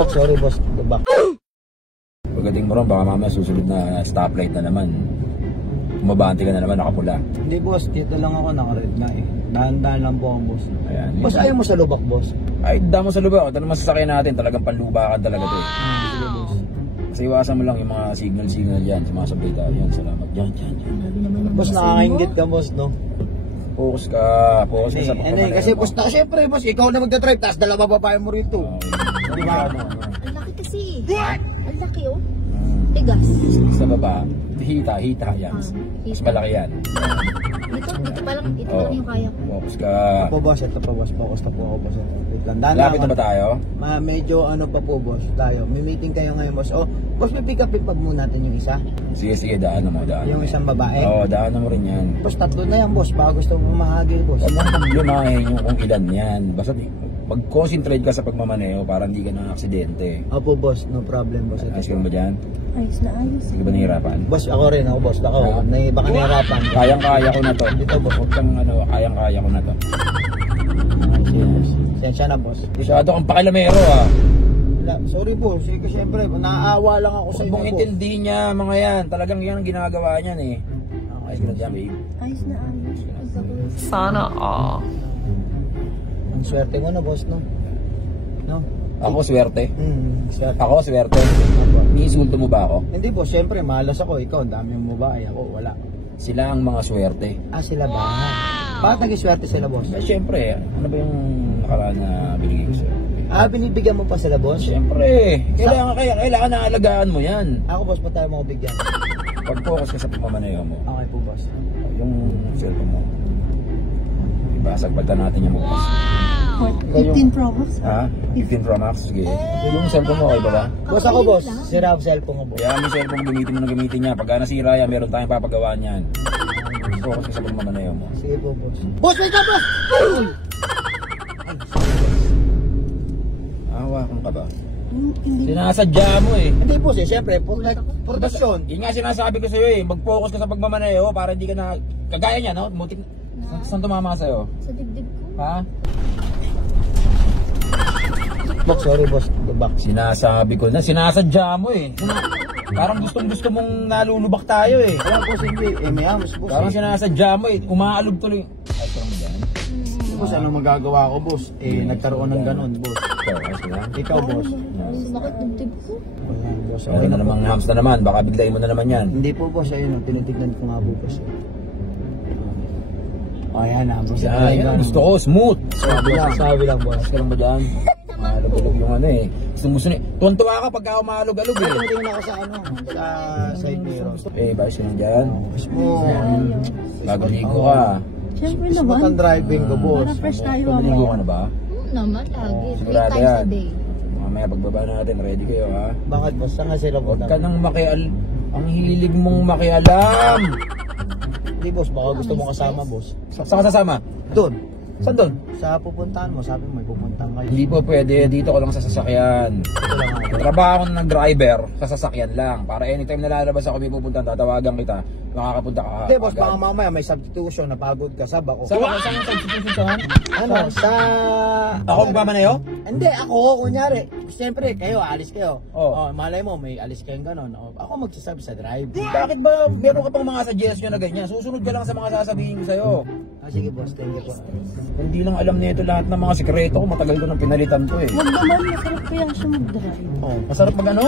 Boss, sorry boss. Back. Pagdating mo ron, baka mamaya susunod na stoplight na naman. Umabante ka na naman, nakapula. Hindi boss, dito lang ako naka-red na eh. Dahan-dahan lang po ako boss. Ayan. Boss, ayaw mo sa lubak boss? Ay, damo sa lubak. Ito naman sasakyan natin, talagang panlubakan talaga ito eh. Sige boss. Kasi iwasan mo lang yung mga signal dyan, sumasabay tayo. Yan, salamat. Yan. Boss, nakakaingit ka boss, no? Focus ka sa pagpapalaya. Kasi boss, syempre boss, ikaw na magdadrive, tapos dalawa babae mo rito. Okay. Diba? Ang laki kasi. Ang laki oh. Tigas. Sa baba, hita yan. Mas malaki yan. Dito pa lang, ito lang yung kaya ko. Focus ka. Ito po boss, focus na po ako boss. Lapit na ba tayo? Medyo ano pa po boss, tayo. May meeting kayo ngayon boss. Oh, boss, may pick up pag muna natin yung isa. Sige, daan mo. Yung isang babae? Oo, daan mo rin yan. Boss, tatlo na yan boss, baka gusto mo mahagil boss. Huwag mong paglumahin yung kung ilan yan. Basta mag-concentrate ka sa pagmamaneho para hindi ka ng aksidente. Opo boss, no problem boss. Ayos ka ba dyan? Ayos na ayos. Hindi ba nahihirapan? Boss, ako rin ako boss. Baka nahihirapan. Kayang-kaya ko na to. Dito boss. Huwag kang kayang-kaya ko na to. Sensya na boss. Masyado kang pakilamero ah. Sorry po, sige siyempre, naaawa lang ako sa Huwag inyo mong po. intindi niya mga yan. Talagang yan ang ginagawa niyan eh. Ayos ka na dyan, babe. Ayos na ayos. Sana all. Ang swerte mo na boss, no? No? Ako swerte. Swerte. Ako swerte. Iniinsulto mo ba ako? Hindi po, siyempre, malas ako. Ikaw, ang dami mo ba? Ako, wala. Sila ang mga swerte. Sila ba? Bakit naging swerte sila, boss? Eh, siyempre, ano ba yung nakaraan na binigay ko sa'yo? Binibigyan mo pa sila, boss? Siyempre, kailangan na alagaan mo yan. Ako, boss, pa tayo mo bigyan? Pag-focus ka sa pagmamaneho mo. Okay po, boss. Yung cellphone mo. Ibasag pagka natin yung bukas. 15 Pro Max? Ha? 15 Pro Max? Sige. Yung cellphone mo, okay ba ba? Boss, ako, boss. Sira ang cellphone ko, boss. Kaya yung cellphone gamitin mo na gamitin niya. Pagka nasira yan, meron tayong papagawaan yan. Focus ka sa pagmamaneho mo. Sige po, boss. Boss, wait up, boss! Hawakan ka ba? Hindi. Sinasadya mo eh. Hindi, boss, siyempre, production. Yun nga sinasabi ko sa'yo eh. Mag-focus ka sa pagmamaneho para hindi ka na... Kagaya niya, no? Saan tumama sa'yo? Sa dibdib ko. Ha? Boss, sorry, boss. Back. Sinasabi ko na, sinasadya mo eh. Parang gusto mong nalulubak tayo eh. Wala, boss, hindi. May amos, boss. Parang sinasadya mo eh. Umaalog tuloy. Ay, parang dyan. Boss, ano magagawa ko, boss? Nagkaroon ng ganun, boss. Ikaw, boss. Bakit dibdib ko? Ayan, boss. Ano na namang hams na naman, baka biglayin mo na naman yan. Hindi po, boss. Ayun, tinitignan ko nga po, boss. Ayan na, boss. Yan, gusto ko, smooth. Sabi lang, boss. Ka lang ba dyan? Malog-alog yung ano eh. Gusto ni. Tuwan-tuwa ka pagka umalog-alog eh. Tingin ako sa sa side mirror. Eh, bayos ka lang dyan. Smooth. Gagaligo ka. Siyempre Smooth naman. ang driving ko, boss. Para fresh tayo Gagaligo ka mamaya. na ba? Naman, lagi. 3 Sigurado times a yan. day. Mamaya pagbaba natin, ready kayo ha? Bakit, boss? Saan nga sila po? Huwag ka nang ang hilig mong makialam. Hindi, boss. Baka gusto mo kasama, boss. Saan ka sasama? Doon. Saan doon? Sa pupuntahan mo, sabi mo may pupuntahan kayo. Hindi po pwede, dito ko lang sa sasakyan. Ito lang ako. Trabaho ng driver sa sasakyan lang. Para anytime na lalabas ako may pupuntahan, tatawagan kita, makakapunta ka Hindi, boss, agad. baka mamaya may substitution, napagod ka, sab ako. Saan yung substitution saan? Ano? Sa... Ako magmamaneho? Hindi, ako, kunyari. Siyempre, kayo, alis kayo. Oh. Malay mo, may alis kayong ganon. Ako magsasabi sa drive. Bakit ba meron ka pang mga suggestion na ganyan? Susunod ka lang sa mga sasabihin ko sa'yo. Sige, boss, thank you po. Hindi lang alam nito lahat ng mga sikreto ko, matagal ko nang pinalitan to eh. Huwag naman, masarap kaya siya mag-drive. Masarap mag ano?